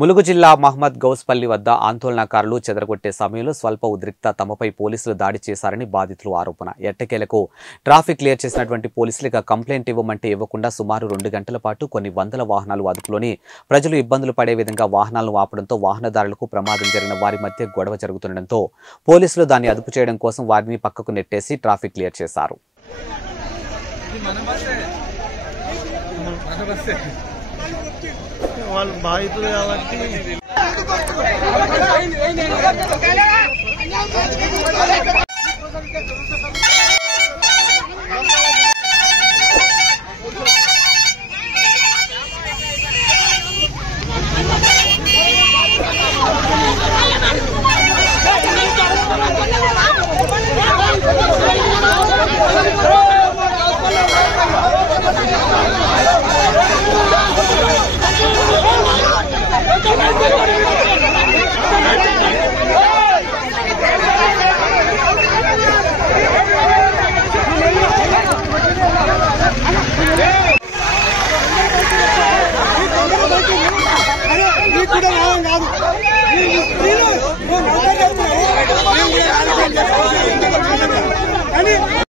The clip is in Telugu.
ములుగు జిల్లా మహమ్మద్ గౌస్పల్లి వద్ద ఆందోళనకారులు చెదరగొట్టే సమయంలో స్వల్ప ఉద్రిక్త తమపై పోలీసులు దాడి చేశారని బాధితులు ఆరోపణ. ఎట్టకేలకు ట్రాఫిక్ క్లియర్ చేసినటువంటి పోలీసులు కంప్లైంట్ ఇవ్వమంటే ఇవ్వకుండా సుమారు 2 గంటల పాటు కొన్ని వందల వాహనాలు అదుపులోని ప్రజలు ఇబ్బందులు పడే విధంగా వాహనాలను ఆపడంతో వాహనదారులకు ప్రమాదం జరిగిన వారి మధ్య గొడవ జరుగుతుండటంతో పోలీసులు దాన్ని అదుపు చేయడం కోసం వారిని పక్కకు నెట్టేసి ట్రాఫిక్ క్లియర్ చేశారు. వాళ్ళు బాధితులు కాబట్టి